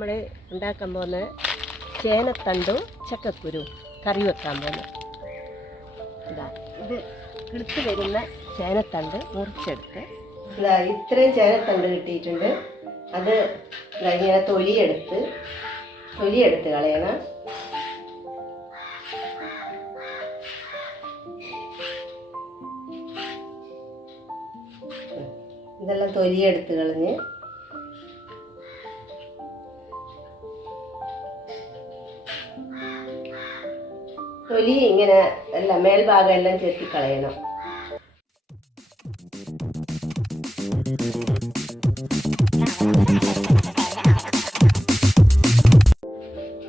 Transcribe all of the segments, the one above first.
നമ്മൾ ഉണ്ടാക്കാൻ പോകുന്ന ചേനത്തണ്ടും ചക്കക്കുരു കറി വെക്കാൻ പോകുന്നു. ഇതാ ഇത് കിളുത്ത് വരുന്ന ചേനത്തണ്ട് മുറിച്ചെടുത്ത് ഇതാ ഇത്രയും ചേനത്തണ്ട് കിട്ടിയിട്ടുണ്ട്. അത് ഇങ്ങനെ തൊലിയെടുത്ത് തൊലിയെടുത്ത് കളയണം. ഇതെല്ലാം തൊലിയെടുത്ത് കളഞ്ഞ് തൊലി ഇങ്ങനെ എല്ലാം മേൽഭാഗം എല്ലാം ചെത്തിക്കളയണം.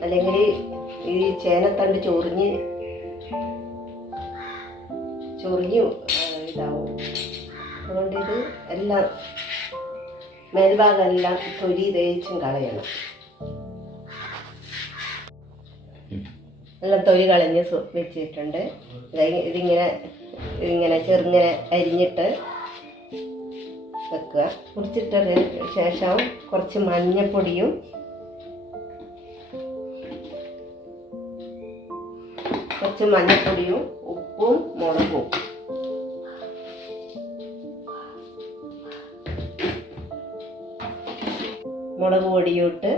അല്ലെങ്കിൽ ഈ ചേനത്തണ്ട് ചൊറിഞ്ഞ് ചൊറിഞ്ഞ് ഇതാവും. അതുകൊണ്ട് ഇത് എല്ലാം മേൽഭാഗം എല്ലാം തൊലി തേച്ചും കളയണം. എല്ലാം തൊലി കളഞ്ഞ് വെച്ചിട്ടുണ്ട്. ഇത് ഇതിങ്ങനെ ഇങ്ങനെ ചെറുങ്ങനെ അരിഞ്ഞിട്ട് വെക്കുക. കുടിച്ചിട്ടതിന് ശേഷം കുറച്ച് മഞ്ഞപ്പൊടിയും കുറച്ച് മഞ്ഞപ്പൊടിയും ഉപ്പും മുളകും. മുളക് പൊടിയിട്ട്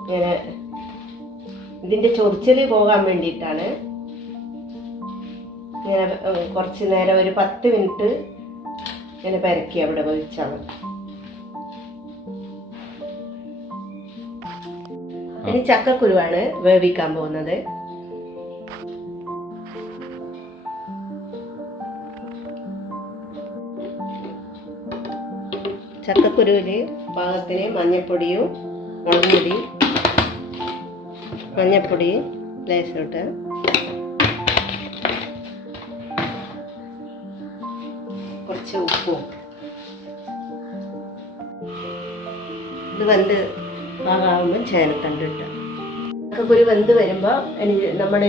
ഇങ്ങനെ ഇതിന്റെ ചൊറിച്ചിൽ പോകാൻ വേണ്ടിയിട്ടാണ്. ഇങ്ങനെ കുറച്ച് നേരം ഒരു പത്ത് മിനിറ്റ് ഇങ്ങനെ പരക്കി അവിടെ വെച്ചാൽ മതി ഇനി ചക്കക്കുരുവാണ് വേവിക്കാൻ പോകുന്നത്. ചക്കക്കുരുവിന് പാകത്തിന് മഞ്ഞപ്പൊടിയും മുളക് പൊടിയും മഞ്ഞപ്പൊടി ലേശോട്ട് കുറച്ച് ഉപ്പും. ഇത് വെന്ത് ആകാവുമ്പോൾ ചേനത്തണ്ട് ഇട്ട്. ചക്കക്കുരു വെന്ത് വരുമ്പോൾ എനിക്ക് നമ്മൾ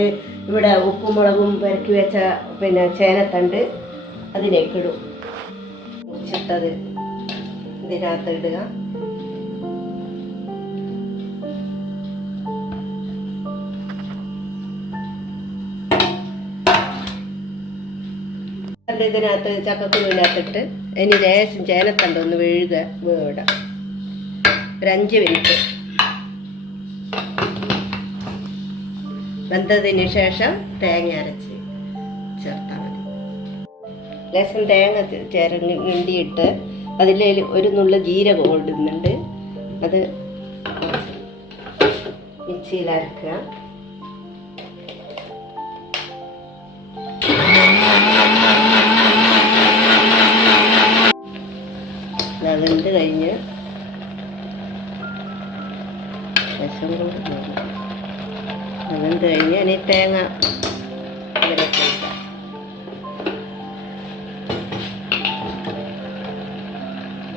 ഇവിടെ ഉപ്പും മുളകും പെരക്കി വെച്ച പിന്നെ ചേനത്തണ്ട് അതിലേക്കിടും കുറച്ചിട്ടത് ഇതിനകത്ത് ഇടുക. തണ്ട് ഇതിനകത്ത് ചക്കക്കുരുവിനകത്തിട്ട് ഇനി ലേശം ചേനത്തണ്ട് ഒന്ന് വീഴുക വേട ഒരു അഞ്ച് മിനിറ്റ്. വെന്തതിന് ശേഷം തേങ്ങ അരച്ച് ചേർത്താൽ മതി. ലേശം തേങ്ങ ചേരങ്ങി ഇണ്ടിയിട്ട് അതിൽ ഒരു നുള്ള ജീരകം ഇടുന്നുണ്ട്. അത് മിക്സിയിൽ അരക്കുക. അതുണ്ട് കഴിഞ്ഞ് രസം. കഴിഞ്ഞ് ഇനി തേങ്ങ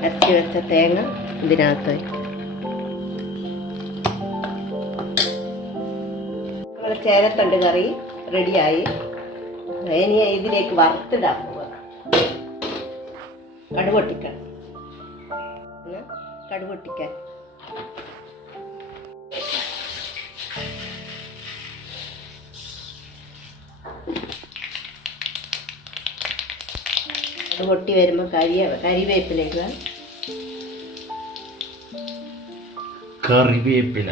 ഇതിലേക്ക് വെച്ച തേങ്ങ ഇതിനകത്ത് വയ്ക്കും നമ്മളെ ചേനത്തണ്ട് കറി റെഡിയായി. ഇനി ഇതിലേക്ക് വറുത്തിടാൻ പോവുക കടുപൊട്ടിക്കണം പിന്നെ കടുപൊട്ടിക്കാൻ അത് പൊട്ടി വരുമ്പോൾ കരി കരിവേപ്പിലേക്ക്. കറിവേപ്പില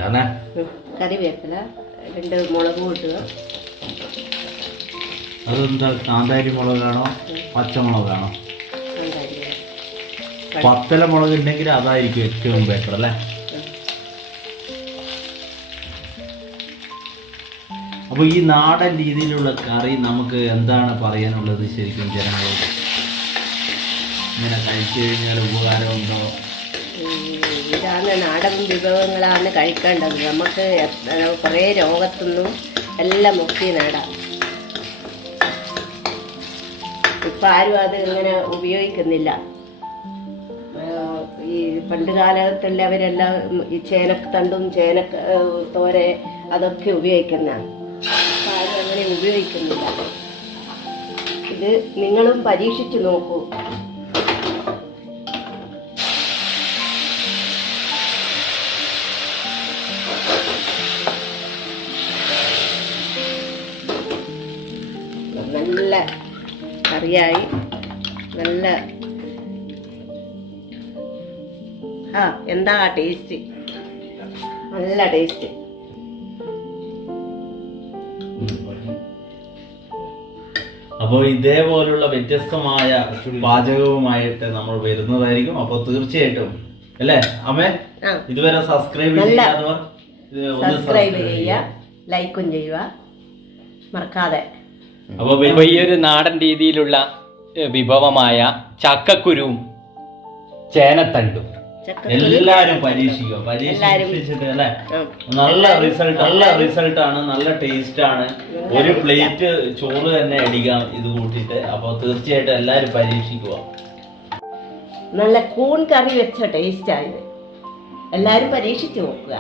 കറിവേപ്പില രണ്ട് മുളക് കൂട്ടുക അതെന്താ കാന്താരി മുളകാണോ പച്ചമുളകാണോ. പത്തല മുളക് ഉണ്ടെങ്കിൽ അതായിരിക്കും ഏറ്റവും ബെറ്റർ അല്ലേ? അപ്പൊ ഈ നാടൻ രീതിയിലുള്ള കറി നമുക്ക് എന്താണ് പറയാനുള്ളത് ശരിക്കും ജനങ്ങളോട്? ഇങ്ങനെ കഴിച്ചു കഴിഞ്ഞാൽ ഉപകാരമുണ്ടോ ഇതാണ് നാടൻ വിഭവങ്ങളാണ് കഴിക്കേണ്ടത്. നമുക്ക് കുറേ രോഗത്തുനിന്നും എല്ലാം മുക്തി നേടാം. ഇപ്പം ആരും അത് ഇങ്ങനെ ഉപയോഗിക്കുന്നില്ല. ഈ പണ്ട് കാലത്തുള്ള അവരെല്ലാം ഈ ചേനത്തണ്ടും ചേന തോര അതൊക്കെ ഉപയോഗിക്കുന്ന. അങ്ങനെ ഉപയോഗിക്കുന്നില്ല. ഇത് നിങ്ങളും പരീക്ഷിച്ചു നോക്കൂ. നല്ല കറിയായി. നല്ല ആ എന്താ ടേസ്റ്റ് നല്ല ടേസ്റ്റ് അപ്പോൾ ഇതേപോലുള്ള വ്യത്യസ്തമായ പാചകവുമായിട്ട് നമ്മൾ വരുന്നതായിരിക്കും. അപ്പോൾ തീർച്ചയായിട്ടും അല്ലേ? അമ്മേ ഇതുവരെ സബ്സ്ക്രൈബ് ചെയ്യാത്തവർ സബ്സ്ക്രൈബ് ചെയ്യുക ലൈക്കും ചെയ്യുക. മറക്കാതെ. അപ്പോൾ അപ്പൊ ഈ ഒരു നാടൻ രീതിയിലുള്ള വിഭവമായ ചക്കക്കുരുവും ചേനത്തണ്ടും. എല്ലാരും പരീക്ഷിക്കുക പരീക്ഷിച്ചിട്ട് അല്ലെ? നല്ല റിസൾട്ട് നല്ല റിസൾട്ട് ആണ് നല്ല ടേസ്റ്റ് ആണ്. ഒരു പ്ലേറ്റ് ചോറ് തന്നെ അടിക്കാം ഇത് കൂട്ടിയിട്ട്. അപ്പൊ തീർച്ചയായിട്ടും എല്ലാരും പരീക്ഷിക്കുക. നല്ല കൂൺ കറി വെച്ച ടേസ്റ്റ് ആയത് എല്ലാരും പരീക്ഷിച്ചു നോക്കുക.